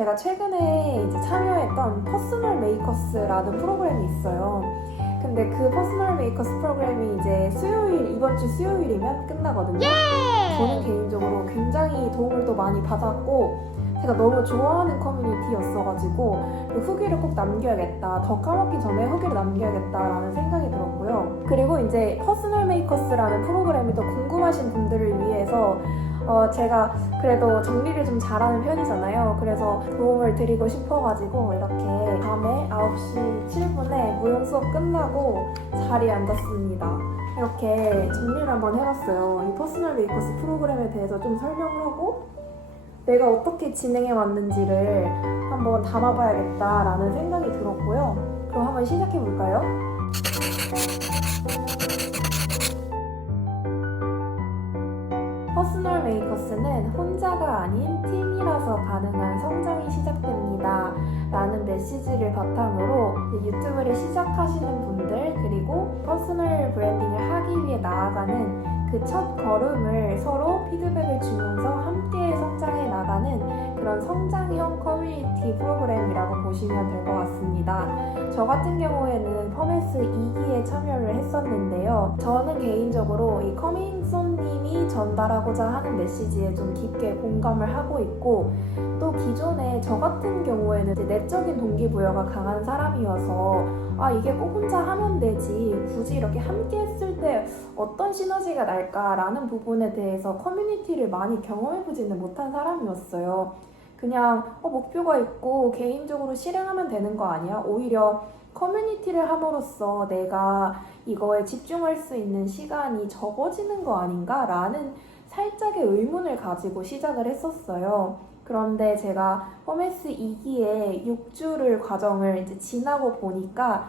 제가 최근에 이제 참여했던 퍼스널 메이커스라는 프로그램이 있어요. 근데 그 퍼스널 메이커스 프로그램이 이제 이번 주 수요일이면 끝나거든요. 저는 개인적으로 굉장히 도움을 또 많이 받았고, 제가 너무 좋아하는 커뮤니티였어가지고 후기를 꼭 남겨야겠다, 더 까먹기 전에 후기를 남겨야겠다라는 생각이 들었고요. 그리고 이제 퍼스널 메이커스라는 프로그램이 더 궁금하신 분들을 위해서 제가 그래도 정리를 좀 잘하는 편이잖아요. 그래서 도움을 드리고 싶어가지고 이렇게 밤에 9시 7분에 무용 수업 끝나고 자리에 앉았습니다. 이렇게 정리를 한번 해봤어요. 이 퍼스널 메이커스 프로그램에 대해서 좀 설명을 하고 내가 어떻게 진행해 왔는지를 한번 담아봐야겠다라는 생각이 들었고요. 그럼 한번 시작해볼까요? 퍼스널 메이커스는 혼자가 아닌 팀이라서 가능한 성장이 시작됩니다 라는 메시지를 바탕으로 유튜브를 시작하시는 분들, 그리고 퍼스널 브랜딩을 하기 위해 나아가는 그 첫 걸음을 서로 피드백을 주면서 함께 성장해 나가는 그런 성장형 커뮤니티 프로그램이라고 보시면 될 것 같습니다. 저 같은 경우에는 퍼메스 2기에 참여를 했었는데요. 저는 개인적으로 이 커밍손님이 전달하고자 하는 메시지에 좀 깊게 공감을 하고 있고, 또 기존에 저 같은 경우에는 내적인 동기부여가 강한 사람이어서 이게 꼭 혼자 하면 되지, 굳이 이렇게 함께 했을 때 어떤 시너지가 날까라는 부분에 대해서 커뮤니티를 많이 경험해보지는 못한 사람이었어요. 그냥 목표가 있고 개인적으로 실행하면 되는 거 아니야? 오히려 커뮤니티를 함으로써 내가 이거에 집중할 수 있는 시간이 적어지는 거 아닌가? 라는 살짝의 의문을 가지고 시작을 했었어요. 그런데 제가 퍼메스 2기의 6주를 과정을 이제 지나고 보니까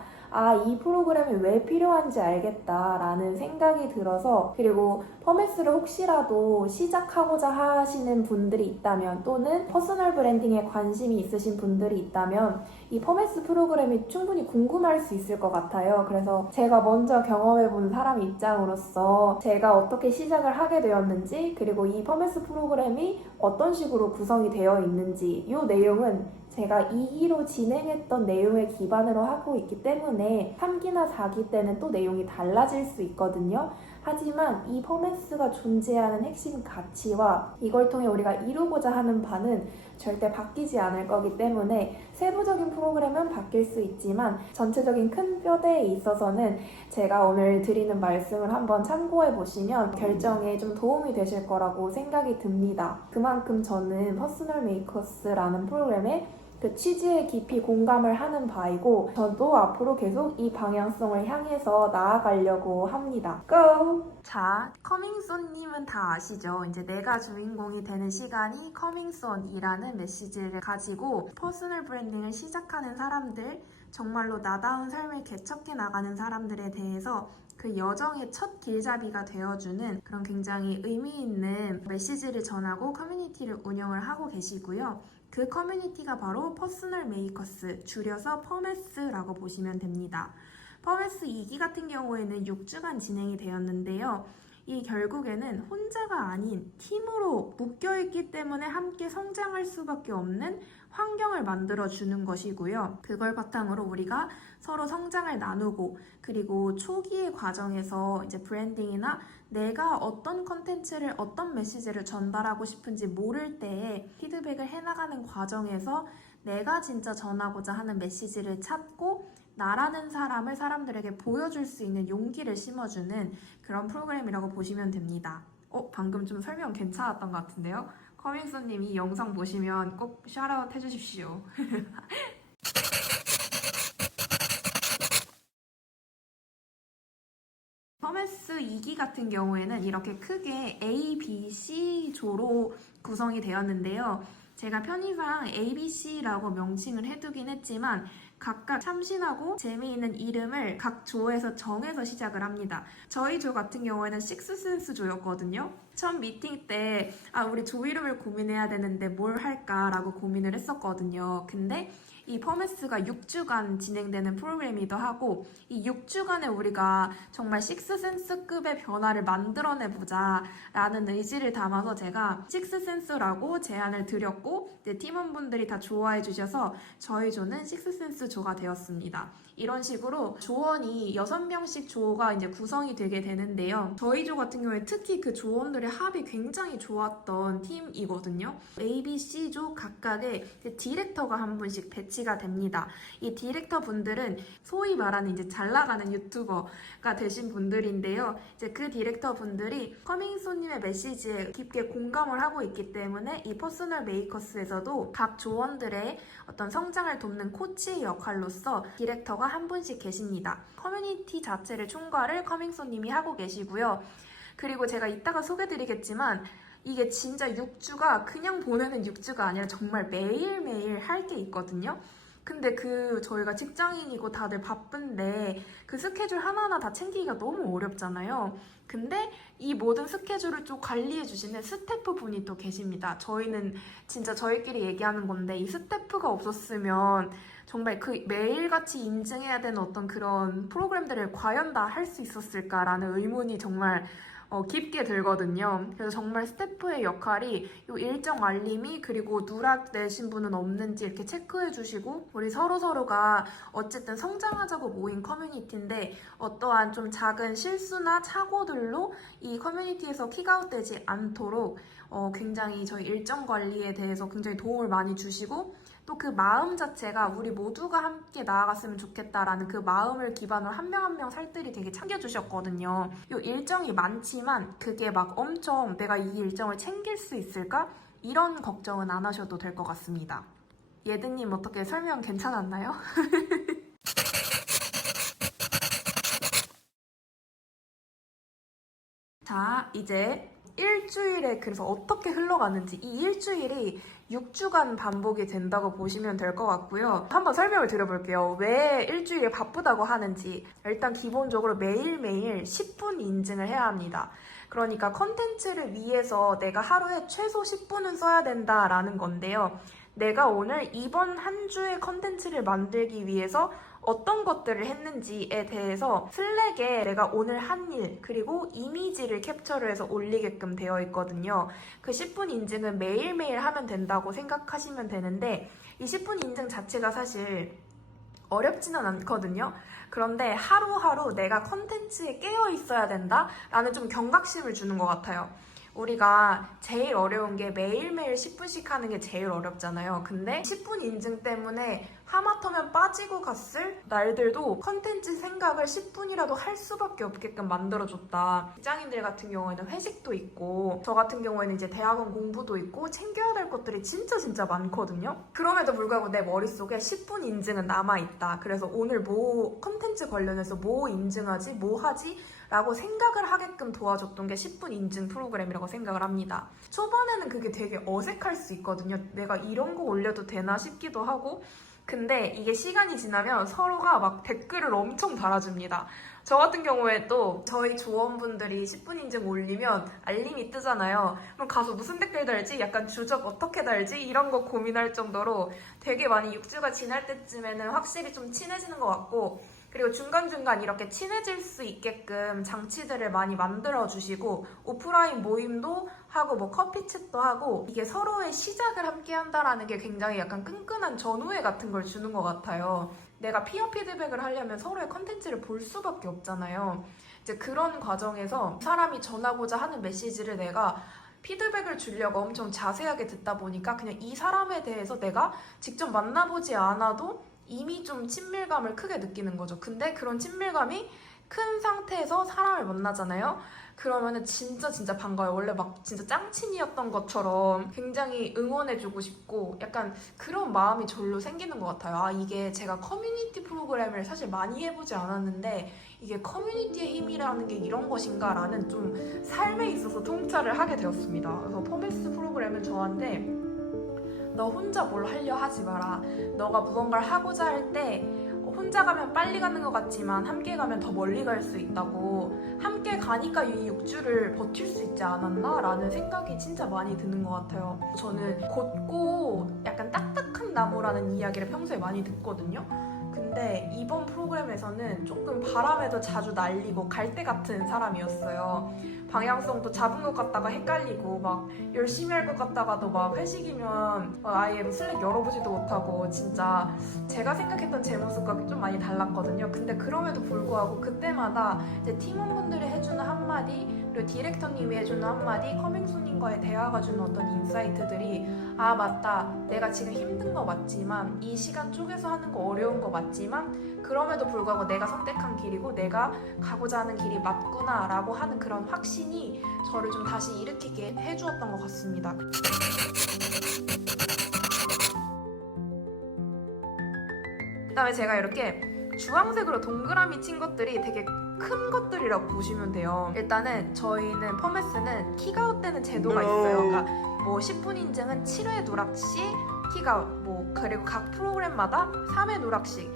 이 프로그램이 왜 필요한지 알겠다라는 생각이 들어서, 그리고 퍼메스를 혹시라도 시작하고자 하시는 분들이 있다면, 또는 퍼스널 브랜딩에 관심이 있으신 분들이 있다면 이 퍼메스 프로그램이 충분히 궁금할 수 있을 것 같아요. 그래서 제가 먼저 경험해본 사람 입장으로서 제가 어떻게 시작을 하게 되었는지, 그리고 이 퍼메스 프로그램이 어떤 식으로 구성이 되어 있는지, 이 내용은 제가 2기로 진행했던 내용을 기반으로 하고 있기 때문에 3기나 4기 때는 또 내용이 달라질 수 있거든요. 하지만 이 퍼메스가 존재하는 핵심 가치와 이걸 통해 우리가 이루고자 하는 바는 절대 바뀌지 않을 거기 때문에, 세부적인 프로그램은 바뀔 수 있지만 전체적인 큰 뼈대에 있어서는 제가 오늘 드리는 말씀을 한번 참고해 보시면 결정에 좀 도움이 되실 거라고 생각이 듭니다. 그만큼 저는 퍼스널 메이커스라는 프로그램에 그 취지에 깊이 공감을 하는 바이고, 저도 앞으로 계속 이 방향성을 향해서 나아가려고 합니다. 고! 자, 커밍손님은 다 아시죠? 이제 내가 주인공이 되는 시간이 커밍손이라는 메시지를 가지고 퍼스널 브랜딩을 시작하는 사람들, 정말로 나다운 삶을 개척해 나가는 사람들에 대해서 그 여정의 첫 길잡이가 되어주는 그런 굉장히 의미 있는 메시지를 전하고 커뮤니티를 운영을 하고 계시고요. 그 커뮤니티가 바로 퍼스널 메이커스, 줄여서 퍼메스라고 보시면 됩니다. 퍼메스 2기 같은 경우에는 6주간 진행이 되었는데요. 이 결국에는 혼자가 아닌 팀으로 묶여있기 때문에 함께 성장할 수밖에 없는 환경을 만들어주는 것이고요. 그걸 바탕으로 우리가 서로 성장을 나누고, 그리고 초기의 과정에서 이제 브랜딩이나 내가 어떤 컨텐츠를, 어떤 메시지를 전달하고 싶은지 모를 때에 피드백을 해나가는 과정에서 내가 진짜 전하고자 하는 메시지를 찾고 나라는 사람을 사람들에게 보여줄 수 있는 용기를 심어주는 그런 프로그램이라고 보시면 됩니다. 방금 좀 설명 괜찮았던 것 같은데요? 커밍스님 이 영상 보시면 꼭 샤라웃 해주십시오. 퍼메스 2기 같은 경우에는 이렇게 크게 A, B, C 조로 구성이 되었는데요. 제가 편의상 A, B, C라고 명칭을 해두긴 했지만 각각 참신하고 재미있는 이름을 각 조에서 정해서 시작을 합니다. 저희 조 같은 경우에는 식스센스 조였거든요. 처음 미팅 때 우리 조 이름을 고민해야 되는데 뭘 할까라고 고민을 했었거든요. 근데 이 퍼메스가 6주간 진행되는 프로그램이기도 하고 이 6주간에 우리가 정말 식스센스급의 변화를 만들어내보자 라는 의지를 담아서 제가 식스센스라고 제안을 드렸고 이제 팀원분들이 다 좋아해 주셔서 저희 조는 식스센스 조가 되었습니다. 이런 식으로 조원이 6명씩 조가 이제 구성이 되게 되는데요. 저희 조 같은 경우에 특히 그 조원들의 합이 굉장히 좋았던 팀이거든요. A, B, C 조 각각의 디렉터가 한 분씩 배치가 됩니다. 이 디렉터 분들은 소위 말하는 이제 잘 나가는 유튜버가 되신 분들인데요. 이제 그 디렉터 분들이 커밍소님의 메시지에 깊게 공감을 하고 있기 때문에 이 퍼스널 메이커스에서도 각 조원들의 어떤 성장을 돕는 코치 역할로서 디렉터가 한 분씩 계십니다. 커뮤니티 자체를 총괄을 커밍소님이 하고 계시고요. 그리고 제가 이따가 소개드리겠지만 이게 진짜 6주가 그냥 보내는 6주가 아니라 정말 매일매일 할 게 있거든요. 근데 저희가 직장인이고 다들 바쁜데 그 스케줄 하나하나 다 챙기기가 너무 어렵잖아요. 근데 이 모든 스케줄을 좀 관리해 주시는 스태프 분이 또 계십니다. 저희는 진짜 저희끼리 얘기하는 건데 이 스태프가 없었으면 정말 그 매일같이 인증해야 되는 어떤 그런 프로그램들을 과연 다 할 수 있었을까라는 의문이 정말 깊게 들거든요. 그래서 정말 스태프의 역할이 이 일정 알림이 그리고 누락 내신 분은 없는지 이렇게 체크해 주시고 우리 서로서로가 어쨌든 성장하자고 모인 커뮤니티인데 어떠한 좀 작은 실수나 착오들로 이 커뮤니티에서 킥아웃 되지 않도록 굉장히 저희 일정 관리에 대해서 굉장히 도움을 많이 주시고 또 그 마음 자체가 우리 모두가 함께 나아갔으면 좋겠다라는 그 마음을 기반으로 한 명 한 명 살뜰히 되게 챙겨주셨거든요. 이 일정이 많지만 그게 막 엄청 내가 이 일정을 챙길 수 있을까? 이런 걱정은 안 하셔도 될 것 같습니다. 예드님 어떻게 설명 괜찮았나요? 자, 이제 일주일에 그래서 어떻게 흘러가는지 이 일주일이 6주간 반복이 된다고 보시면 될 것 같고요. 한번 설명을 드려볼게요. 왜 일주일에 바쁘다고 하는지. 일단 기본적으로 매일매일 10분 인증을 해야 합니다. 그러니까 컨텐츠를 위해서 내가 하루에 최소 10분은 써야 된다라는 건데요. 내가 오늘 이번 한 주의 컨텐츠를 만들기 위해서 어떤 것들을 했는지에 대해서 슬랙에 내가 오늘 한 일 그리고 이미지를 캡처를 해서 올리게끔 되어 있거든요. 그 10분 인증은 매일매일 하면 된다고 생각하시면 되는데 이 10분 인증 자체가 사실 어렵지는 않거든요. 그런데 하루하루 내가 컨텐츠에 깨어 있어야 된다라는 좀 경각심을 주는 것 같아요. 우리가 제일 어려운 게 매일매일 10분씩 하는 게 제일 어렵잖아요. 근데 10분 인증 때문에 하마터면 빠지고 갔을 날들도 컨텐츠 생각을 10분이라도 할 수밖에 없게끔 만들어줬다. 직장인들 같은 경우에는 회식도 있고 저 같은 경우에는 이제 대학원 공부도 있고 챙겨야 될 것들이 진짜 많거든요. 그럼에도 불구하고 내 머릿속에 10분 인증은 남아있다. 그래서 오늘 뭐 컨텐츠 관련해서 뭐 인증하지? 뭐 하지? 라고 생각을 하게끔 도와줬던 게 10분 인증 프로그램이라고 생각을 합니다. 초반에는 그게 되게 어색할 수 있거든요. 내가 이런 거 올려도 되나 싶기도 하고 근데 이게 시간이 지나면 서로가 막 댓글을 엄청 달아줍니다. 저 같은 경우에 또 저희 조원분들이 10분 인증 올리면 알림이 뜨잖아요. 그럼 가서 무슨 댓글 달지? 약간 주적 어떻게 달지? 이런 거 고민할 정도로 되게 많이 6주가 지날 때쯤에는 확실히 좀 친해지는 것 같고 그리고 중간중간 이렇게 친해질 수 있게끔 장치들을 많이 만들어주시고 오프라인 모임도 하고 뭐 커피챗도 하고 이게 서로의 시작을 함께 한다라는 게 굉장히 약간 끈끈한 전우회 같은 걸 주는 것 같아요. 내가 피어 피드백을 하려면 서로의 컨텐츠를 볼 수밖에 없잖아요. 이제 그런 과정에서 사람이 전하고자 하는 메시지를 내가 피드백을 주려고 엄청 자세하게 듣다 보니까 그냥 이 사람에 대해서 내가 직접 만나보지 않아도 이미 좀 친밀감을 크게 느끼는 거죠. 근데 그런 친밀감이 큰 상태에서 사람을 만나잖아요. 그러면은 진짜 반가워요. 원래 막 진짜 짱친이었던 것처럼 굉장히 응원해주고 싶고 약간 그런 마음이 절로 생기는 것 같아요. 이게 제가 커뮤니티 프로그램을 사실 많이 해보지 않았는데 이게 커뮤니티의 힘이라는 게 이런 것인가 라는 좀 삶에 있어서 통찰을 하게 되었습니다. 그래서 퍼메스 프로그램은 저한테 너 혼자 뭘 하려 하지 마라. 너가 무언가를 하고자 할 때 혼자 가면 빨리 가는 것 같지만 함께 가면 더 멀리 갈 수 있다고, 함께 가니까 이 6주를 버틸 수 있지 않았나? 라는 생각이 진짜 많이 드는 것 같아요. 저는 곧고 약간 딱딱한 나무라는 이야기를 평소에 많이 듣거든요. 근데 이번 프로그램에서는 조금 바람에도 자주 날리고 갈대 같은 사람이었어요. 방향성도 잡은 것 같다가 헷갈리고 막 열심히 할 것 같다가도 막 회식이면 아예 뭐 슬랙 열어보지도 못하고, 진짜 제가 생각했던 제 모습과 좀 많이 달랐거든요. 근데 그럼에도 불구하고 그때마다 이제 팀원분들이 해주는 한마디, 그리고 디렉터님이 해주는 한마디, 커밍순님과의 대화가 주는 어떤 인사이트들이, 아 맞다, 내가 지금 힘든 거 맞지만 이 시간 쪼개서 하는 거 어려운 거 맞지만 그럼에도 불구하고 내가 선택한 길이고 내가 가고자 하는 길이 맞구나 라고 하는 그런 확신이 저를 좀 다시 일으키게 해주었던 것 같습니다. 그 다음에 제가 이렇게 주황색으로 동그라미 친 것들이 되게 큰 것들이라고 보시면 돼요. 일단은 저희는 퍼메스는 킥아웃 되는 제도가 있어요. 그러니까 뭐 10분 인증은 7회 누락씩 킥아웃, 뭐 그리고 각 프로그램마다 3회 누락씩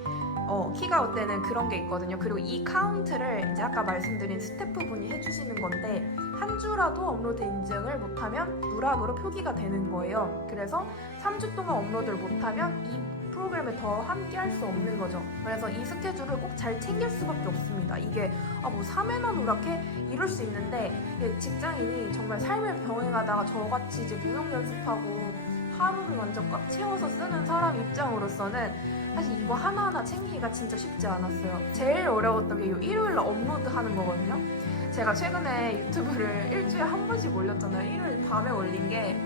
킥아웃 되는 그런 게 있거든요. 그리고 이 카운트를 이제 아까 말씀드린 스태프분이 해주시는 건데, 한 주라도 업로드 인증을 못하면 누락으로 표기가 되는 거예요. 그래서 3주 동안 업로드를 못하면 이 프로그램에 더 함께 할 수 없는 거죠. 그래서 이 스케줄을 꼭 잘 챙길 수밖에 없습니다. 이게 뭐 3회나 누락해? 이럴 수 있는데, 직장인이 정말 삶을 병행하다가 저같이 이제 무용 연습하고 하루를 완전 꽉 채워서 쓰는 사람 입장으로서는 사실 이거 하나하나 챙기기가 진짜 쉽지 않았어요. 제일 어려웠던 게 이 일요일날 업로드 하는 거거든요. 제가 최근에 유튜브를 일주일에 한 번씩 올렸잖아요. 일요일 밤에 올린 게,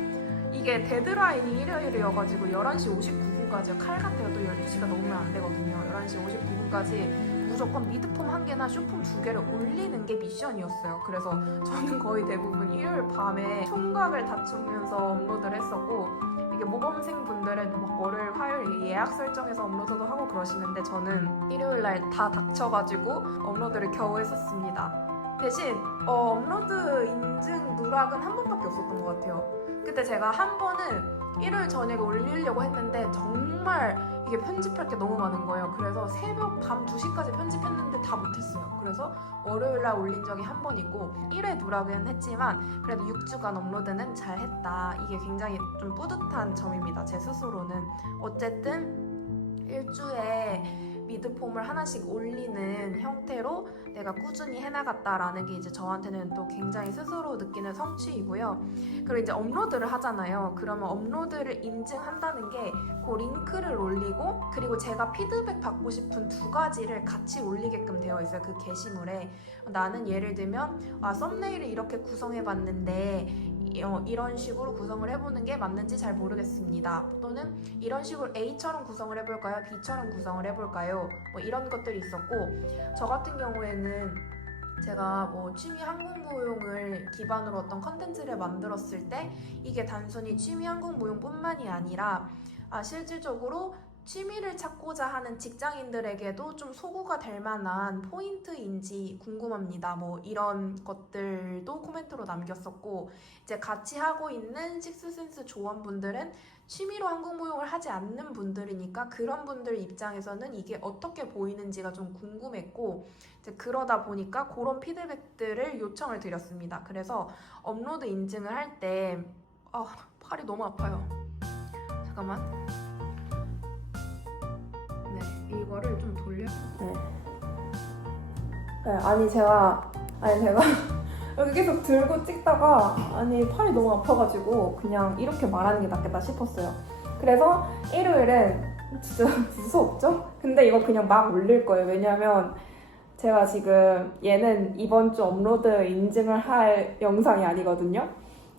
이게 데드라인이 일요일이어가지고 11시 59분까지 칼 같아요. 또 12시가 넘으면 안 되거든요. 11시 59분까지 무조건 미드폼 한 개나 슈폼 2개를 올리는 게 미션이었어요. 그래서 저는 거의 대부분 일요일 밤에 총각을 다투면서 업로드를 했었고, 이게 모범생분들은 막 월요일, 화요일 예약 설정해서 업로드도 하고 그러시는데, 저는 일요일날 다 닥쳐가지고 업로드를 겨우 했었습니다. 대신 업로드 인증 누락은 한 번밖에 없었던 것 같아요. 그때 제가 한 번은 일요일 저녁에 올리려고 했는데 정말 이게 편집할 게 너무 많은 거예요. 그래서 새벽 밤 2시까지 편집했는데 다 못했어요. 그래서 월요일날 올린 적이 한 번 있고, 1회 누락은 했지만 그래도 6주간 업로드는 잘 했다. 이게 굉장히 좀 뿌듯한 점입니다. 제 스스로는. 어쨌든 일주에 미드폼을 하나씩 올리는 형태로 내가 꾸준히 해나갔다라는 게 이제 저한테는 또 굉장히 스스로 느끼는 성취이고요. 그리고 이제 업로드를 하잖아요. 그러면 업로드를 인증한다는 게 그 링크를 올리고, 그리고 제가 피드백 받고 싶은 2가지를 같이 올리게끔 되어 있어요. 그 게시물에. 나는 예를 들면 썸네일을 이렇게 구성해봤는데 이런 식으로 구성을 해보는 게 맞는지 잘 모르겠습니다. 또는 이런 식으로 A처럼 구성을 해볼까요? B처럼 구성을 해볼까요? 뭐 이런 것들이 있었고, 저 같은 경우에는 제가 뭐 취미 한국무용을 기반으로 어떤 컨텐츠를 만들었을 때 이게 단순히 취미 한국무용뿐만이 아니라 실질적으로 취미를 찾고자 하는 직장인들에게도 좀 소구가 될 만한 포인트인지 궁금합니다. 뭐 이런 것들도 코멘트로 남겼었고, 이제 같이 하고 있는 식스센스 조원분들은 취미로 한국무용을 하지 않는 분들이니까 그런 분들 입장에서는 이게 어떻게 보이는지가 좀 궁금했고, 이제 그러다 보니까 그런 피드백들을 요청을 드렸습니다. 그래서 업로드 인증을 할 때 팔이 너무 아파요. 잠깐만. 네, 이거를 좀 돌려. 네, 제가 여기 계속 들고 찍다가 팔이 너무 아파가지고 그냥 이렇게 말하는 게 낫겠다 싶었어요. 그래서 일요일은 진짜 무섭죠? 근데 이거 그냥 막 올릴 거예요. 왜냐면 제가 지금 얘는 이번 주 업로드 인증을 할 영상이 아니거든요.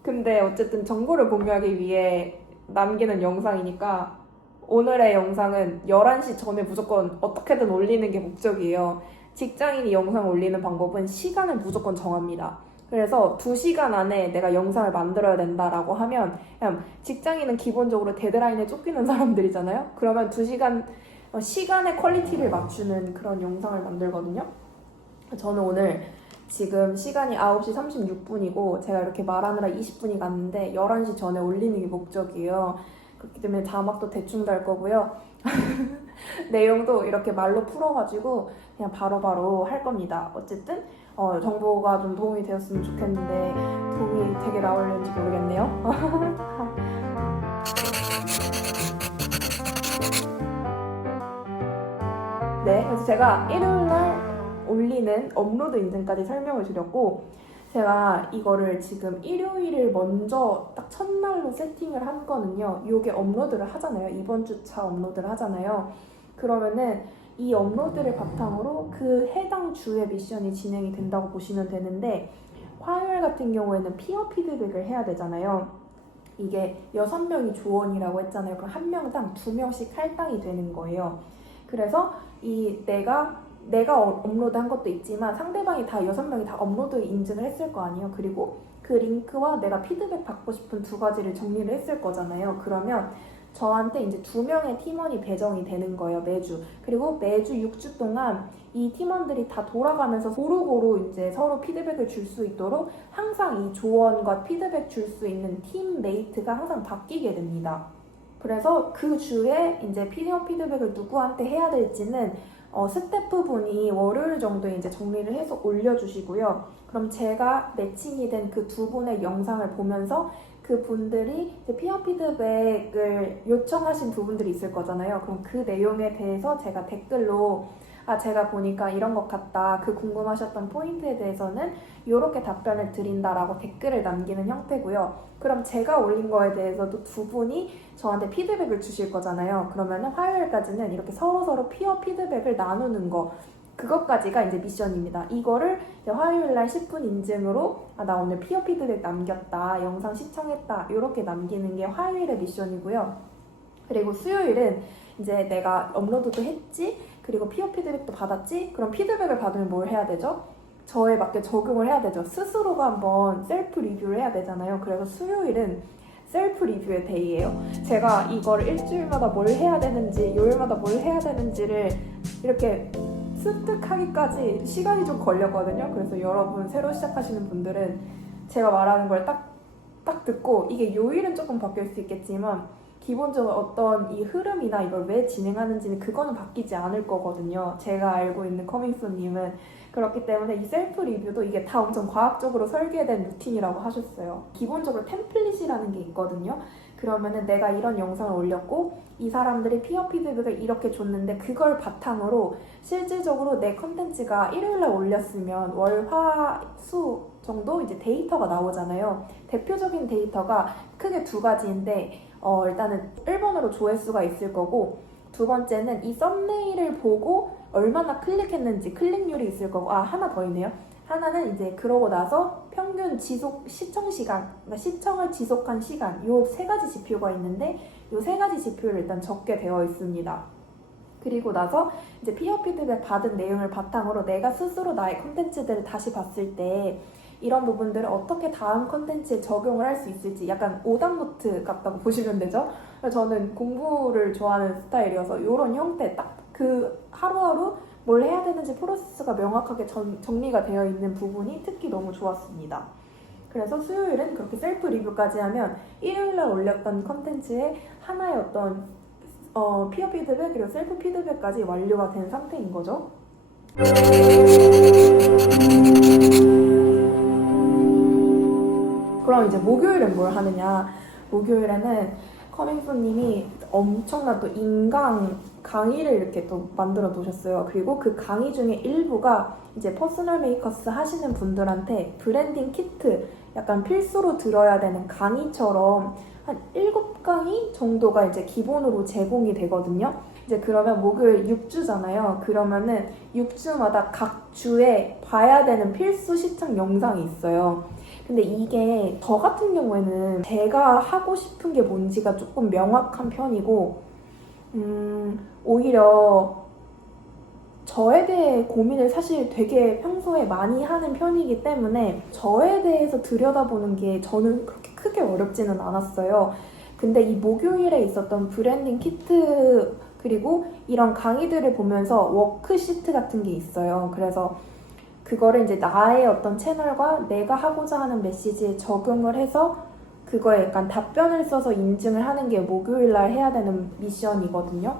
근데 어쨌든 정보를 공유하기 위해 남기는 영상이니까 오늘의 영상은 11시 전에 무조건 어떻게든 올리는 게 목적이에요. 직장인이 영상 올리는 방법은 시간을 무조건 정합니다. 그래서 2시간 안에 내가 영상을 만들어야 된다라고 하면, 그냥 직장인은 기본적으로 데드라인에 쫓기는 사람들이잖아요. 그러면 2시간 시간의 퀄리티를 맞추는 그런 영상을 만들거든요. 저는 오늘 지금 시간이 9시 36분이고 제가 이렇게 말하느라 20분이 갔는데 11시 전에 올리는 게 목적이에요. 그렇기 때문에 자막도 대충 달 거고요. 내용도 이렇게 말로 풀어가지고 그냥 바로바로 할 겁니다. 어쨌든 정보가 좀 도움이 되었으면 좋겠는데 도움이 되게 나올는지 모르겠네요. 네, 그래서 제가 일요일날 올리는 업로드 인증까지 설명을 드렸고, 제가 이거를 지금 일요일을 먼저 딱 첫날로 세팅을 했거든요. 요게 업로드를 하잖아요. 이번 주차 업로드를 하잖아요. 그러면은 이 업로드를 바탕으로 그 해당 주의 미션이 진행이 된다고 보시면 되는데, 화요일 같은 경우에는 피어 피드백을 해야 되잖아요. 이게 6명이 조언이라고 했잖아요. 그럼 1명당 2명씩 할당이 되는 거예요. 그래서 내가 업로드한 것도 있지만 상대방이 다 6명이 다 업로드 인증을 했을 거 아니에요. 그리고 그 링크와 내가 피드백 받고 싶은 2가지를 정리를 했을 거잖아요. 그러면 저한테 이제 2명의 팀원이 배정이 되는 거예요, 매주. 그리고 매주 6주 동안 이 팀원들이 다 돌아가면서 고루고루 이제 서로 피드백을 줄 수 있도록 항상 이 조언과 피드백 줄 수 있는 팀메이트가 항상 바뀌게 됩니다. 그래서 그 주에 이제 피드백을 누구한테 해야 될지는 스태프분이 월요일 정도에 이제 정리를 해서 올려주시고요. 그럼 제가 매칭이 된 그 2분의 영상을 보면서 그 분들이 피어 피드백을 요청하신 부분들이 있을 거잖아요. 그럼 그 내용에 대해서 제가 댓글로 제가 보니까 이런 것 같다. 그 궁금하셨던 포인트에 대해서는 이렇게 답변을 드린다라고 댓글을 남기는 형태고요. 그럼 제가 올린 거에 대해서도 2분이 저한테 피드백을 주실 거잖아요. 그러면은 화요일까지는 이렇게 서로서로 피어 피드백을 나누는 거, 그것까지가 이제 미션입니다. 이거를 이제 화요일날 10분 인증으로 나 오늘 피어 피드백 남겼다, 영상 시청했다, 이렇게 남기는 게 화요일의 미션이고요. 그리고 수요일은 이제 내가 업로드도 했지, 그리고 피어 피드백도 받았지, 그럼 피드백을 받으면 뭘 해야 되죠? 저에 맞게 적용을 해야 되죠. 스스로가 한번 셀프 리뷰를 해야 되잖아요. 그래서 수요일은 셀프 리뷰의 데이예요. 제가 이걸 일주일마다 뭘 해야 되는지, 요일마다 뭘 해야 되는지를 이렇게 습득하기까지 시간이 좀 걸렸거든요. 그래서 여러분 새로 시작하시는 분들은 제가 말하는 걸 딱 듣고, 이게 요일은 조금 바뀔 수 있겠지만 기본적으로 어떤 이 흐름이나 이걸 왜 진행하는지는 그거는 바뀌지 않을 거거든요. 제가 알고 있는 커밍순님은. 그렇기 때문에 이 셀프 리뷰도 이게 다 엄청 과학적으로 설계된 루틴이라고 하셨어요. 기본적으로 템플릿이라는 게 있거든요. 그러면은 내가 이런 영상을 올렸고 이 사람들이 피어 피드백을 이렇게 줬는데 그걸 바탕으로 실질적으로 내 컨텐츠가 일요일날 올렸으면 월, 화, 수 정도 이제 데이터가 나오잖아요. 대표적인 데이터가 크게 2가지인데 일단은 1번으로 조회수가 있을 거고, 2번째는 이 썸네일을 보고 얼마나 클릭했는지 클릭률이 있을 거고, 하나 더 있네요. 하나는 이제 그러고 나서 평균 시청 시간, 그러니까 시청을 지속한 시간, 요 3가지 지표가 있는데 요 3가지 지표를 일단 적게 되어 있습니다. 그리고 나서 이제 피어 피드백 받은 내용을 바탕으로 내가 스스로 나의 콘텐츠들을 다시 봤을 때 이런 부분들을 어떻게 다음 콘텐츠에 적용을 할 수 있을지, 약간 오답노트 같다고 보시면 되죠. 저는 공부를 좋아하는 스타일이어서 이런 형태, 딱 그 하루하루 뭘 해야 되는지 프로세스가 명확하게 정리가 되어 있는 부분이 특히 너무 좋았습니다. 그래서 수요일은 그렇게 셀프 리뷰까지 하면 일요일날 올렸던 콘텐츠의 하나의 어떤 피어 피드백 그리고 셀프 피드백까지 완료가 된 상태인 거죠. 그럼 이제 목요일은 뭘 하느냐? 목요일에는 커밍소님이 엄청난 또 인강 강의를 이렇게 또 만들어 놓으셨어요. 그리고 그 강의 중에 일부가 이제 퍼스널 메이커스 하시는 분들한테 브랜딩 키트, 약간 필수로 들어야 되는 강의처럼 한 7강의 정도가 이제 기본으로 제공이 되거든요. 이제 그러면 목요일 6주잖아요. 그러면은 6주마다 각 주에 봐야 되는 필수 시청 영상이 있어요. 근데 이게 저 같은 경우에는 제가 하고 싶은 게 뭔지가 조금 명확한 편이고, 오히려 저에 대해 고민을 사실 되게 평소에 많이 하는 편이기 때문에 저에 대해서 들여다보는 게 저는 그렇게 크게 어렵지는 않았어요. 근데 이 목요일에 있었던 브랜딩 키트 그리고 이런 강의들을 보면서 워크시트 같은 게 있어요. 그래서 그거를 이제 나의 어떤 채널과 내가 하고자 하는 메시지에 적용을 해서 그거에 약간 답변을 써서 인증을 하는 게 목요일날 해야 되는 미션이거든요.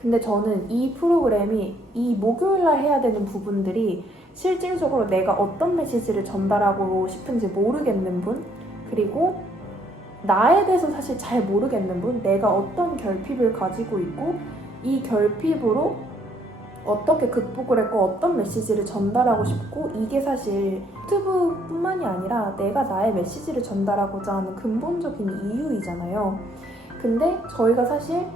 근데 저는 이 프로그램이 이 목요일날 해야 되는 부분들이 실질적으로 내가 어떤 메시지를 전달하고 싶은지 모르겠는 분, 그리고 나에 대해서 사실 잘 모르겠는 분, 내가 어떤 결핍을 가지고 있고 이 결핍으로 어떻게 극복을 했고 어떤 메시지를 전달하고 싶고, 이게 사실 유튜브뿐만이 아니라 내가 나의 메시지를 전달하고자 하는 근본적인 이유이잖아요. 근데 저희가 사실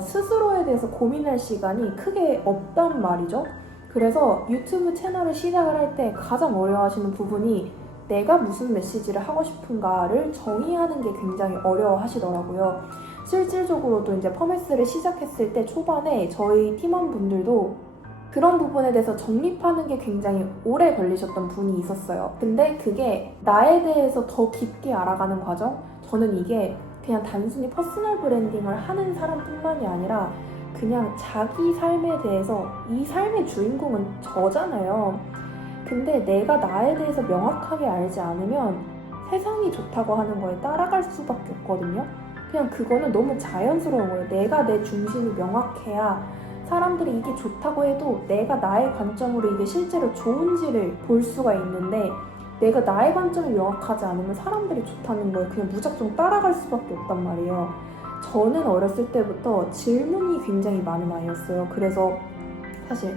스스로에 대해서 고민할 시간이 크게 없단 말이죠. 그래서 유튜브 채널을 시작을 할 때 가장 어려워하시는 부분이 내가 무슨 메시지를 하고 싶은가를 정의하는 게 굉장히 어려워하시더라고요. 실질적으로도 이제 퍼메스를 시작했을 때 초반에 저희 팀원분들도 그런 부분에 대해서 정립하는 게 굉장히 오래 걸리셨던 분이 있었어요. 근데 그게 나에 대해서 더 깊게 알아가는 과정? 저는 이게 그냥 단순히 퍼스널 브랜딩을 하는 사람뿐만이 아니라 그냥 자기 삶에 대해서, 이 삶의 주인공은 저잖아요. 근데 내가 나에 대해서 명확하게 알지 않으면 세상이 좋다고 하는 거에 따라갈 수밖에 없거든요. 그냥 그거는 너무 자연스러운 거예요. 내가 내 중심이 명확해야 사람들이 이게 좋다고 해도 내가 나의 관점으로 이게 실제로 좋은지를 볼 수가 있는데, 내가 나의 관점이 명확하지 않으면 사람들이 좋다는 거에 그냥 무작정 따라갈 수밖에 없단 말이에요. 저는 어렸을 때부터 질문이 굉장히 많은 아이였어요. 그래서 사실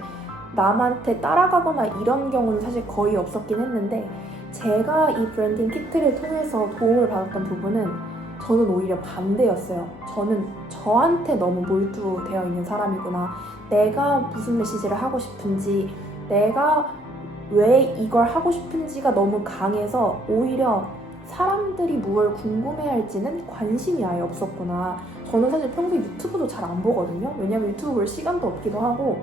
남한테 따라가거나 이런 경우는 사실 거의 없었긴 했는데, 제가 이 브랜딩 키트를 통해서 도움을 받았던 부분은 저는 오히려 반대였어요. 저는 저한테 너무 몰두되어 있는 사람이구나. 내가 무슨 메시지를 하고 싶은지, 내가 왜 이걸 하고 싶은지가 너무 강해서 오히려 사람들이 무엇을 궁금해할지는 관심이 아예 없었구나. 저는 사실 평소에 유튜브도 잘 안 보거든요. 왜냐면 유튜브 볼 시간도 없기도 하고,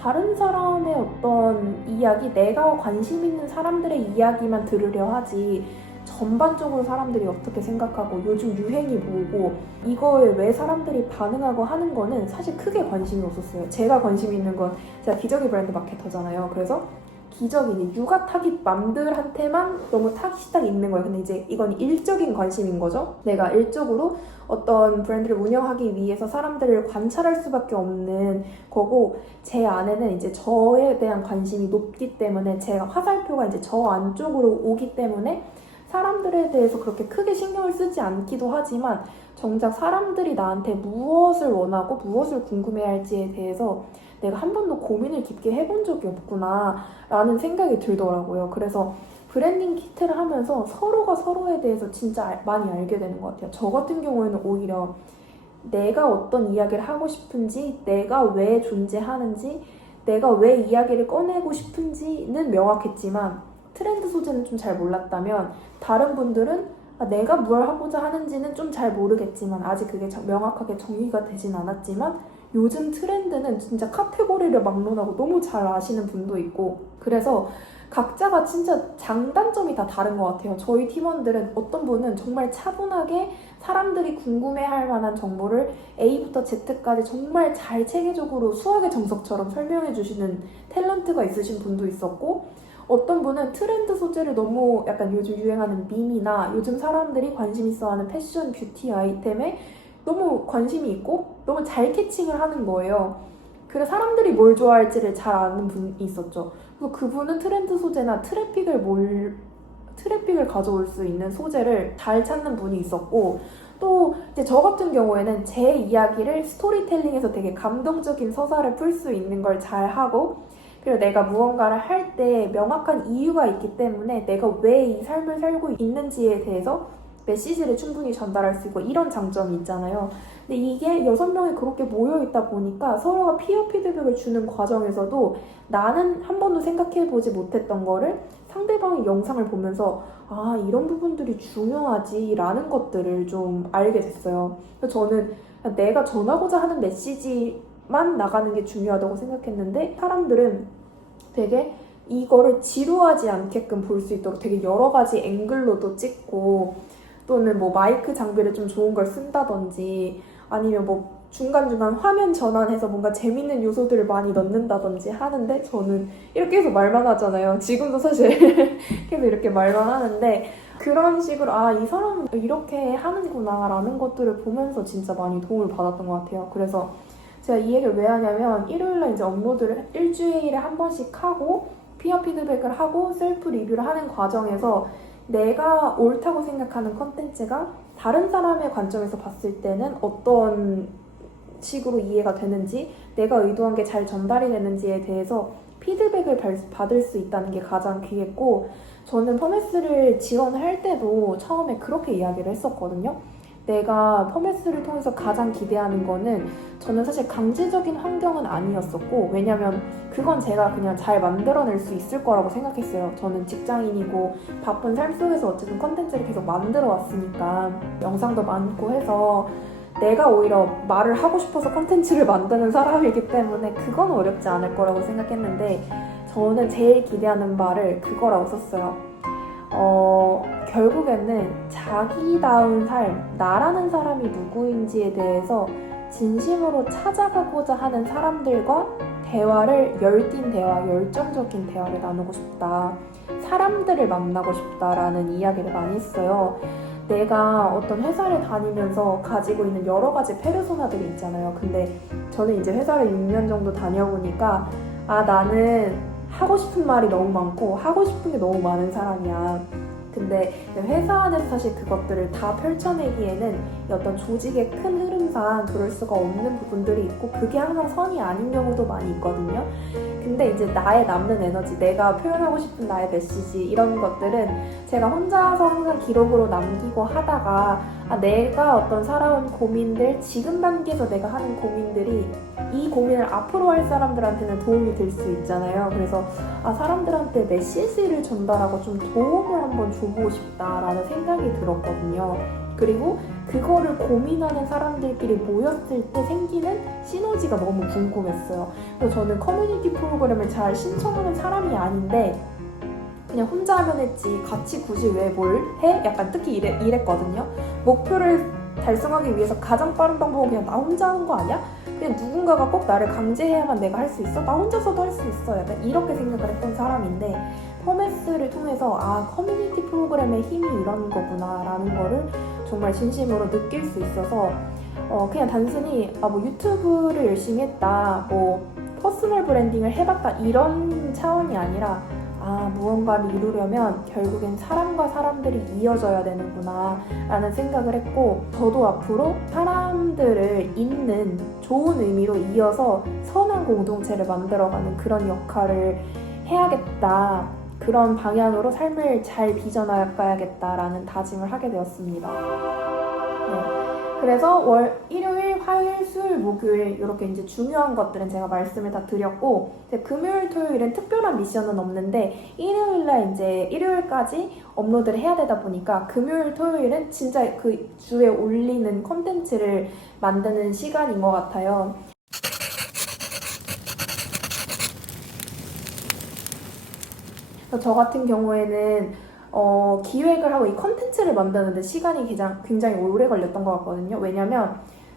다른 사람의 어떤 이야기, 내가 관심 있는 사람들의 이야기만 들으려 하지 전반적으로 사람들이 어떻게 생각하고 요즘 유행이 뭐고 이거에 왜 사람들이 반응하고 하는 거는 사실 크게 관심이 없었어요. 제가 관심 있는 건 제가 기저귀 브랜드 마케터잖아요. 그래서 기저귀는 육아 타깃 맘들한테만 너무 타깃이 딱 있는 거예요. 근데 이제 이건 일적인 관심인 거죠. 내가 일적으로 어떤 브랜드를 운영하기 위해서 사람들을 관찰할 수밖에 없는 거고, 제 안에는 이제 저에 대한 관심이 높기 때문에 제가 화살표가 이제 저 안쪽으로 오기 때문에 사람들에 대해서 그렇게 크게 신경을 쓰지 않기도 하지만, 정작 사람들이 나한테 무엇을 원하고 무엇을 궁금해할지에 대해서 내가 한 번도 고민을 깊게 해본 적이 없구나 라는 생각이 들더라고요. 그래서 브랜딩 키트를 하면서 서로가 서로에 대해서 진짜 많이 알게 되는 것 같아요. 저 같은 경우에는 오히려 내가 어떤 이야기를 하고 싶은지, 내가 왜 존재하는지, 내가 왜 이야기를 꺼내고 싶은지는 명확했지만 트렌드 소재는 좀 잘 몰랐다면, 다른 분들은 내가 뭘 하고자 하는지는 좀 잘 모르겠지만, 아직 그게 명확하게 정의가 되진 않았지만 요즘 트렌드는 진짜 카테고리를 막론하고 너무 잘 아시는 분도 있고, 그래서 각자가 진짜 장단점이 다 다른 것 같아요. 저희 팀원들은 어떤 분은 정말 차분하게 사람들이 궁금해할 만한 정보를 A부터 Z까지 정말 잘 체계적으로 수학의 정석처럼 설명해 주시는 탤런트가 있으신 분도 있었고, 어떤 분은 트렌드 소재를 너무 약간 요즘 유행하는 밈이나 요즘 사람들이 관심 있어 하는 패션, 뷰티 아이템에 너무 관심이 있고 너무 잘 캐칭을 하는 거예요. 그래서 사람들이 뭘 좋아할지를 잘 아는 분이 있었죠. 그래서 그분은 트렌드 소재나 트래픽을 가져올 수 있는 소재를 잘 찾는 분이 있었고, 또 이제 저 같은 경우에는 제 이야기를 스토리텔링에서 되게 감동적인 서사를 풀 수 있는 걸 잘 하고, 그리고 내가 무언가를 할 때 명확한 이유가 있기 때문에 내가 왜 이 삶을 살고 있는지에 대해서 메시지를 충분히 전달할 수 있고, 이런 장점이 있잖아요. 근데 이게 6명이 그렇게 모여있다 보니까 서로가 피어 피드백을 주는 과정에서도 나는 한 번도 생각해보지 못했던 거를 상대방의 영상을 보면서 아, 이런 부분들이 중요하지 라는 것들을 좀 알게 됐어요. 그래서 저는 내가 전하고자 하는 메시지만 나가는 게 중요하다고 생각했는데, 사람들은 되게 이거를 지루하지 않게끔 볼 수 있도록 되게 여러 가지 앵글로도 찍고, 또는 뭐 마이크 장비를 좀 좋은 걸 쓴다든지, 아니면 뭐 중간중간 화면 전환해서 뭔가 재밌는 요소들을 많이 넣는다든지 하는데, 저는 이렇게 해서 말만 하잖아요. 지금도 사실 계속 이렇게 말만 하는데, 그런 식으로 아, 이 사람은 이렇게 하는구나 라는 것들을 보면서 진짜 많이 도움을 받았던 것 같아요. 그래서 제가 이 얘기를 왜 하냐면 일요일날 이제 업로드를 일주일에 한 번씩 하고 피어 피드백을 하고 셀프 리뷰를 하는 과정에서 내가 옳다고 생각하는 컨텐츠가 다른 사람의 관점에서 봤을 때는 어떤 식으로 이해가 되는지 내가 의도한 게 잘 전달이 되는지에 대해서 피드백을 받을 수 있다는 게 가장 귀했고 저는 퍼메스를 지원할 때도 처음에 그렇게 이야기를 했었거든요. 내가 퍼메스를 통해서 가장 기대하는 거는 저는 사실 강제적인 환경은 아니었었고 왜냐면 그건 제가 그냥 잘 만들어낼 수 있을 거라고 생각했어요. 저는 직장인이고 바쁜 삶 속에서 어쨌든 컨텐츠를 계속 만들어 왔으니까 영상도 많고 해서 내가 오히려 말을 하고 싶어서 컨텐츠를 만드는 사람이기 때문에 그건 어렵지 않을 거라고 생각했는데 저는 제일 기대하는 바를 그거라고 썼어요. 결국에는 자기다운 삶, 나라는 사람이 누구인지에 대해서 진심으로 찾아가고자 하는 사람들과 대화를 열띤 대화, 열정적인 대화를 나누고 싶다. 사람들을 만나고 싶다라는 이야기를 많이 했어요. 내가 어떤 회사를 다니면서 가지고 있는 여러 가지 페르소나들이 있잖아요. 근데 저는 이제 회사를 6년 정도 다녀보니까 아, 나는 하고 싶은 말이 너무 많고 하고 싶은 게 너무 많은 사람이야. 근데 회사 안에서 사실 그것들을 다 펼쳐내기에는 어떤 조직의 큰 흐름상 그럴 수가 없는 부분들이 있고 그게 항상 선이 아닌 경우도 많이 있거든요. 근데 이제 나의 남는 에너지, 내가 표현하고 싶은 나의 메시지 이런 것들은 제가 혼자서 항상 기록으로 남기고 하다가 아, 내가 어떤 살아온 고민들, 지금 단계에서 내가 하는 고민들이 이 고민을 앞으로 할 사람들한테는 도움이 될 수 있잖아요. 그래서 아, 사람들한테 메시지를 전달하고 좀 도움을 한번 줘보고 싶다라는 생각이 들었거든요. 그리고 그거를 고민하는 사람들끼리 모였을 때 생기는 시너지가 너무 궁금했어요. 그래서 저는 커뮤니티 프로그램을 잘 신청하는 사람이 아닌데 그냥 혼자 하면 했지 같이 굳이 왜 뭘 해? 약간 특히 이랬거든요. 목표를 달성하기 위해서 가장 빠른 방법은 그냥 나 혼자 하는 거 아니야? 그냥 누군가가 꼭 나를 강제해야만 내가 할 수 있어? 나 혼자서도 할 수 있어. 약간 이렇게 생각을 했던 사람인데 퍼메스를 통해서 아, 커뮤니티 프로그램의 힘이 이런 거구나 라는 거를 정말 진심으로 느낄 수 있어서 그냥 단순히 아, 뭐 유튜브를 열심히 했다, 뭐 퍼스널 브랜딩을 해봤다 이런 차원이 아니라 아, 무언가를 이루려면 결국엔 사람과 사람들이 이어져야 되는구나 라는 생각을 했고 저도 앞으로 사람들을 잇는 좋은 의미로 이어서 선한 공동체를 만들어가는 그런 역할을 해야겠다, 그런 방향으로 삶을 잘 빚어나가야겠다라는 다짐을 하게 되었습니다. 네. 그래서 일요일, 화요일, 수요일, 목요일 이렇게 이제 중요한 것들은 제가 말씀을 다 드렸고 이제 금요일, 토요일은 특별한 미션은 없는데 일요일날 이제 일요일까지 업로드를 해야 되다 보니까 금요일, 토요일은 진짜 그 주에 올리는 콘텐츠를 만드는 시간인 것 같아요. 저 같은 경우에는 기획을 하고 이 컨텐츠를 만드는데 시간이 굉장히 오래 걸렸던 것 같거든요. 왜냐면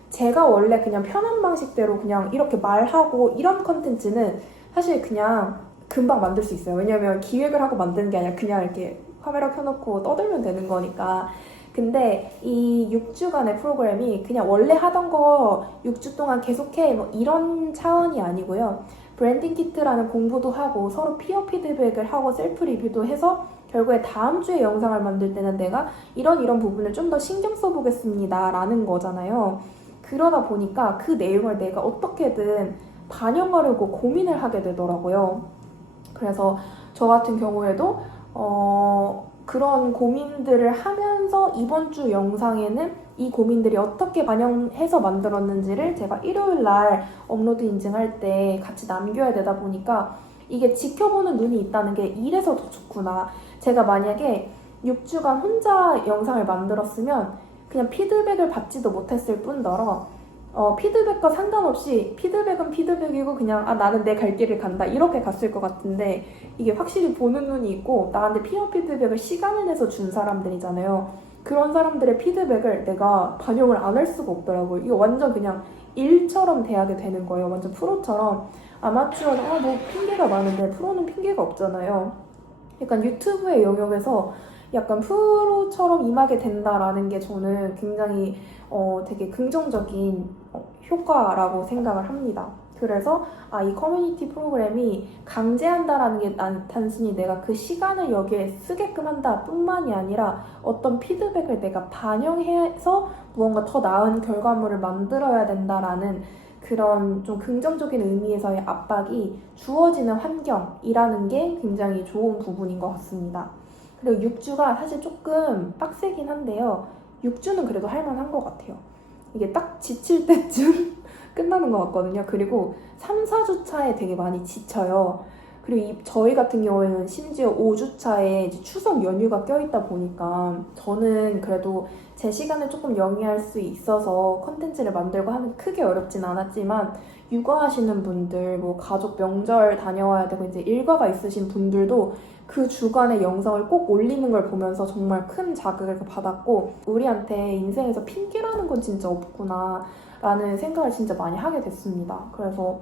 제가 원래 그냥 편한 방식대로 그냥 이렇게 말하고 이런 컨텐츠는 사실 그냥 금방 만들 수 있어요. 왜냐면 기획을 하고 만드는 게 아니라 그냥 이렇게 카메라 켜놓고 떠들면 되는 거니까. 근데 이 6주간의 프로그램이 그냥 원래 하던 거 6주 동안 계속해 뭐 이런 차원이 아니고요. 브랜딩 키트라는 공부도 하고 서로 피어 피드백을 하고 셀프 리뷰도 해서 결국에 다음 주에 영상을 만들 때는 내가 이런 부분을 좀 더 신경 써보겠습니다 라는 거잖아요. 그러다 보니까 그 내용을 내가 어떻게든 반영하려고 고민을 하게 되더라고요. 그래서 저 같은 경우에도 그런 고민들을 하면서 이번 주 영상에는 이 고민들이 어떻게 반영해서 만들었는지를 제가 일요일 날 업로드 인증할 때 같이 남겨야 되다 보니까 이게 지켜보는 눈이 있다는 게 이래서 더 좋구나. 제가 만약에 6주간 혼자 영상을 만들었으면 그냥 피드백을 받지도 못했을 뿐더러 피드백과 상관없이 피드백은 피드백이고 그냥 아, 나는 내 갈 길을 간다 이렇게 갔을 것 같은데 이게 확실히 보는 눈이 있고 나한테 피어 피드백을 시간을 내서 준 사람들이잖아요. 그런 사람들의 피드백을 내가 반영을 안 할 수가 없더라고요. 이거 완전 그냥 일처럼 대하게 되는 거예요. 완전 프로처럼. 아마추어는 뭐 핑계가 많은데 프로는 핑계가 없잖아요. 약간 유튜브의 영역에서 약간 프로처럼 임하게 된다라는 게 저는 굉장히 되게 긍정적인 효과라고 생각을 합니다. 그래서 이 커뮤니티 프로그램이 강제한다라는 게 단순히 내가 그 시간을 여기에 쓰게끔 한다 뿐만이 아니라 어떤 피드백을 내가 반영해서 무언가 더 나은 결과물을 만들어야 된다라는 그런 좀 긍정적인 의미에서의 압박이 주어지는 환경이라는 게 굉장히 좋은 부분인 것 같습니다. 그리고 6주가 사실 조금 빡세긴 한데요. 6주는 그래도 할만한 것 같아요. 이게 딱 지칠 때쯤 끝나는 것 같거든요. 그리고 3, 4주 차에 되게 많이 지쳐요. 그리고 저희 같은 경우에는 심지어 5주 차에 이제 추석 연휴가 껴있다 보니까 저는 그래도 제 시간을 조금 영위할 수 있어서 컨텐츠를 만들고 하는 게 크게 어렵진 않았지만 육아하시는 분들, 뭐 가족 명절 다녀와야 되고 이제 일과가 있으신 분들도 그 주간에 영상을 꼭 올리는 걸 보면서 정말 큰 자극을 받았고 우리한테 인생에서 핑계라는 건 진짜 없구나 라는 생각을 진짜 많이 하게 됐습니다. 그래서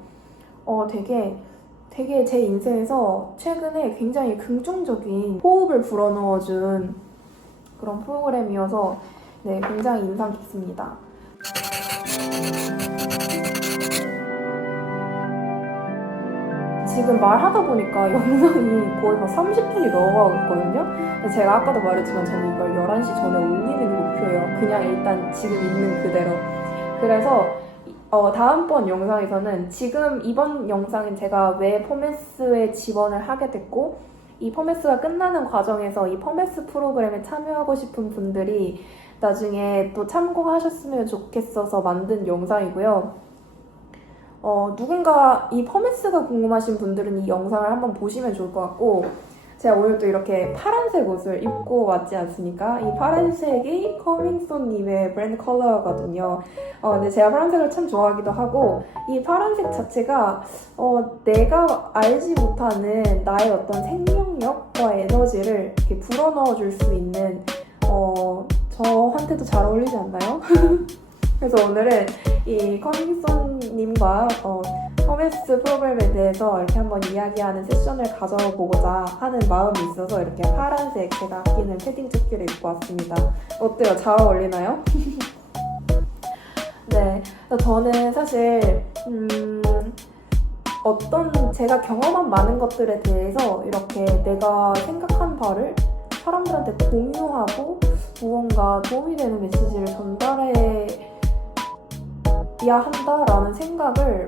되게 제 인생에서 최근에 굉장히 긍정적인 호흡을 불어넣어준 그런 프로그램이어서 네, 굉장히 인상 깊습니다. 지금 말하다 보니까 영상이 거의 30분이 넘어가고 있거든요. 제가 아까도 말했지만 저는 이걸 11시 전에 올리는 게 목표예요. 그냥 일단 지금 있는 그대로. 그래서 다음번 영상에서는 지금 이번 영상은 제가 왜 퍼메스에 지원을 하게 됐고 이 퍼메스가 끝나는 과정에서 이 퍼메스 프로그램에 참여하고 싶은 분들이 나중에 또 참고하셨으면 좋겠어서 만든 영상이고요. 누군가 이 퍼메스가 궁금하신 분들은 이 영상을 한번 보시면 좋을 것 같고 제가 오늘 또 이렇게 파란색 옷을 입고 왔지 않습니까? 이 파란색이 커밍손님의 브랜드 컬러거든요. 근데 제가 파란색을 참 좋아하기도 하고 이 파란색 자체가 내가 알지 못하는 나의 어떤 생명력과 에너지를 이렇게 불어넣어 줄 수 있는 저한테도 잘 어울리지 않나요? 그래서 오늘은 이 커밍손님과 퍼메스 프로그램에 대해서 이렇게 한번 이야기하는 세션을 가져보고자 하는 마음이 있어서 이렇게 파란색 제가 아끼는 패딩 조끼를 입고 왔습니다. 어때요? 잘 어울리나요? 네, 저는 사실 제가 경험한 많은 것들에 대해서 이렇게 내가 생각한 바를 사람들한테 공유하고 무언가 도움이 되는 메시지를 전달해야 한다라는 생각을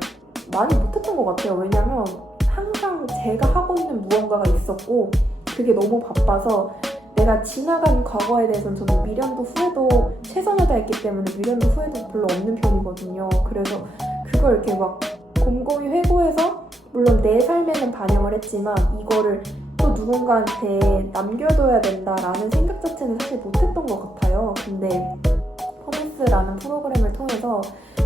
많이 못했던 것 같아요. 왜냐면 항상 제가 하고 있는 무언가가 있었고 그게 너무 바빠서 내가 지나간 과거에 대해서는 저는 미련도 후회도 최선을 다했기 때문에 미련도 후회도 별로 없는 편이거든요. 그래서 그걸 이렇게 막 곰곰이 회고해서 물론 내 삶에는 반영을 했지만 이거를 또 누군가한테 남겨둬야 된다라는 생각 자체는 사실 못했던 것 같아요. 근데 퍼메스라는 프로그램을 통해서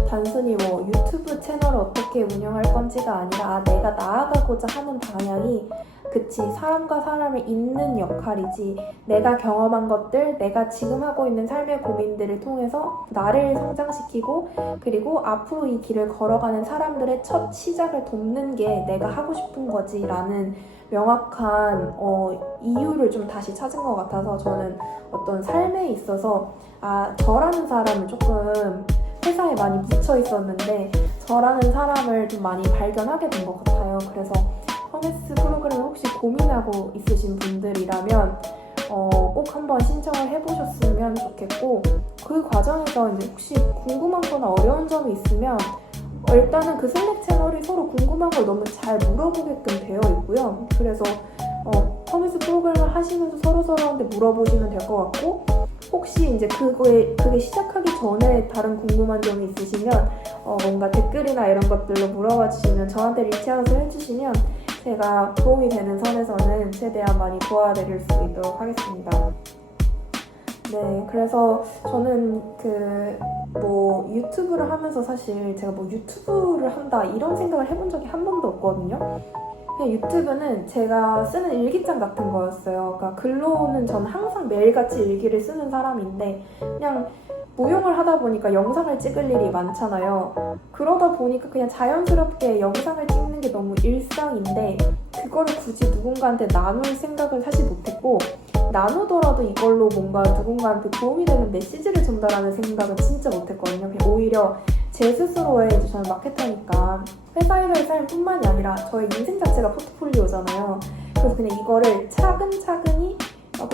단순히 뭐 유튜브 채널을 어떻게 운영할 건지가 아니라 내가 나아가고자 하는 방향이 그치 사람과 사람을 잇는 역할이지 내가 경험한 것들 내가 지금 하고 있는 삶의 고민들을 통해서 나를 성장시키고 그리고 앞으로 이 길을 걸어가는 사람들의 첫 시작을 돕는 게 내가 하고 싶은 거지 라는 명확한 이유를 좀 다시 찾은 것 같아서 저는 어떤 삶에 있어서 저라는 사람을 조금 회사에 많이 묻혀 있었는데 저라는 사람을 좀 많이 발견하게 된 것 같아요. 그래서 퍼메스 프로그램을 혹시 고민하고 있으신 분들이라면 꼭 한번 신청을 해보셨으면 좋겠고 그 과정에서 이제 혹시 궁금한 거나 어려운 점이 있으면 일단은 그 슬랙 채널이 서로 궁금한 걸 너무 잘 물어보게끔 되어 있고요. 그래서 퍼메스 프로그램을 하시면서 서로서로한테 물어보시면 될 것 같고 혹시 이제 그게 시작하기 전에 다른 궁금한 점이 있으시면 뭔가 댓글이나 이런 것들로 물어봐 주시면 저한테 리치아웃을 해주시면 제가 도움이 되는 선에서는 최대한 많이 도와드릴 수 있도록 하겠습니다. 네, 그래서 저는 유튜브를 하면서 사실 제가 유튜브를 한다 이런 생각을 해본 적이 한 번도 없거든요. 그냥 유튜브는 제가 쓰는 일기장 같은 거였어요. 그러니까 글로는 저는 항상 매일같이 일기를 쓰는 사람인데 그냥 무용을 하다 보니까 영상을 찍을 일이 많잖아요. 그러다 보니까 그냥 자연스럽게 영상을 찍는 게 너무 일상인데 그거를 굳이 누군가한테 나눌 생각을 사실 못했고 나누더라도 이걸로 뭔가 누군가한테 도움이 되는 메시지를 전달하는 생각은 진짜 못했거든요. 그냥 오히려 제 스스로의 이제 저는 마케터니까 회사에서의 삶뿐만이 아니라 저의 인생 자체가 포트폴리오잖아요. 그래서 그냥 이거를 차근차근히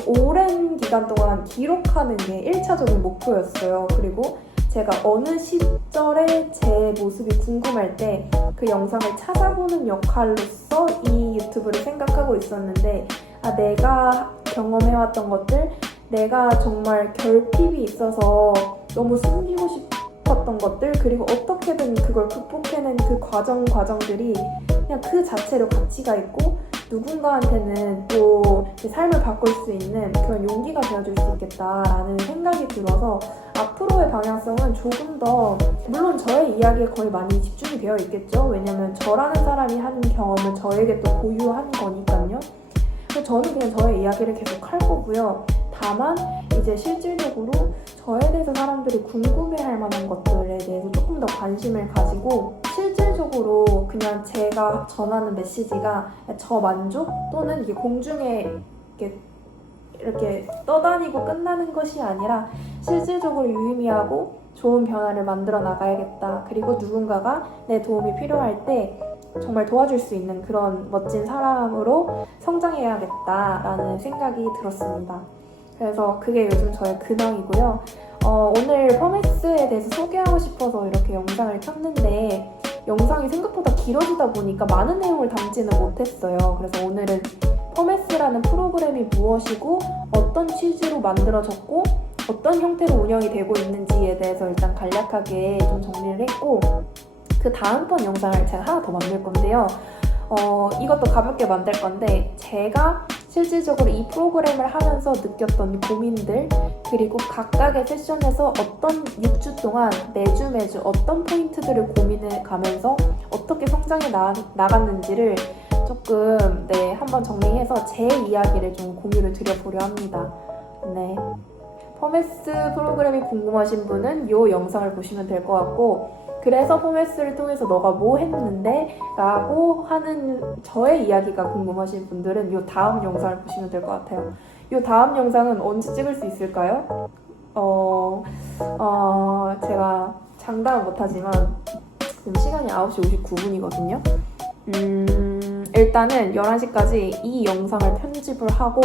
오랜 기간 동안 기록하는 게 1차적인 목표였어요. 그리고 제가 어느 시절에 제 모습이 궁금할 때 그 영상을 찾아보는 역할로서 이 유튜브를 생각하고 있었는데 내가 경험해왔던 것들, 내가 정말 결핍이 있어서 너무 숨기고 싶었던 것들, 그리고 어떻게든 그걸 극복해낸 그 과정들이 그냥 그 자체로 가치가 있고 누군가한테는 또 삶을 바꿀 수 있는 그런 용기가 되어줄 수 있겠다라는 생각이 들어서 앞으로의 방향성은 조금 더, 물론 저의 이야기에 거의 많이 집중이 되어 있겠죠. 왜냐면 저라는 사람이 하는 경험을 저에게 또 고유한 거니까요. 그래서 저는 그냥 저의 이야기를 계속 할 거고요. 다만 이제 실질적으로 저에 대해서 사람들이 궁금해할 만한 것들에 대해서 조금 더 관심을 가지고 실질적으로 그냥 제가 전하는 메시지가 저 만족 또는 이게 공중에 이렇게 떠다니고 끝나는 것이 아니라 실질적으로 유의미하고 좋은 변화를 만들어 나가야겠다. 그리고 누군가가 내 도움이 필요할 때 정말 도와줄 수 있는 그런 멋진 사람으로 성장해야겠다라는 생각이 들었습니다. 그래서 그게 요즘 저의 근황이고요. 오늘 퍼메스에 대해서 소개하고 싶어서 이렇게 영상을 켰는데 영상이 생각보다 길어지다 보니까 많은 내용을 담지는 못했어요. 그래서 오늘은 퍼메스라는 프로그램이 무엇이고 어떤 취지로 만들어졌고 어떤 형태로 운영이 되고 있는지에 대해서 일단 간략하게 좀 정리를 했고 그 다음번 영상을 제가 하나 더 만들 건데요. 이것도 가볍게 만들 건데 제가 실질적으로 이 프로그램을 하면서 느꼈던 고민들 그리고 각각의 세션에서 어떤 6주 동안 매주 어떤 포인트들을 고민해 가면서 어떻게 성장해 나갔는지를 조금 한번 정리해서 제 이야기를 좀 공유를 드려보려 합니다. 네, 퍼메스 프로그램이 궁금하신 분은 이 영상을 보시면 될 것 같고 그래서 퍼메스를 통해서 너가 뭐 했는데? 라고 하는 저의 이야기가 궁금하신 분들은 이 다음 영상을 보시면 될 것 같아요. 이 다음 영상은 언제 찍을 수 있을까요? 제가 장담은 못하지만 지금 시간이 9시 59분이거든요. 일단은 11시까지 이 영상을 편집을 하고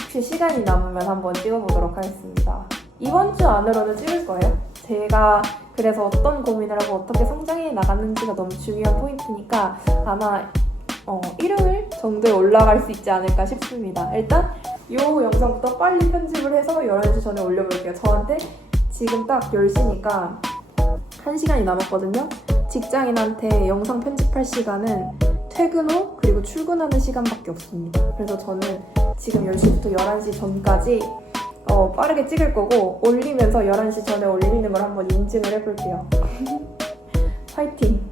혹시 시간이 남으면 한번 찍어보도록 하겠습니다. 이번 주 안으로는 찍을 거예요. 제가 그래서 어떤 고민을 하고 어떻게 성장해 나갔는지가 너무 중요한 포인트니까 아마 일요일 정도에 올라갈 수 있지 않을까 싶습니다. 일단 이 영상부터 빨리 편집을 해서 11시 전에 올려볼게요. 저한테 지금 딱 10시니까 1시간이 남았거든요. 직장인한테 영상 편집할 시간은 퇴근 후 그리고 출근하는 시간밖에 없습니다. 그래서 저는 지금 10시부터 11시 전까지 빠르게 찍을 거고 올리면서 11시 전에 올리는 걸 한번 인증을 해볼게요. 파이팅!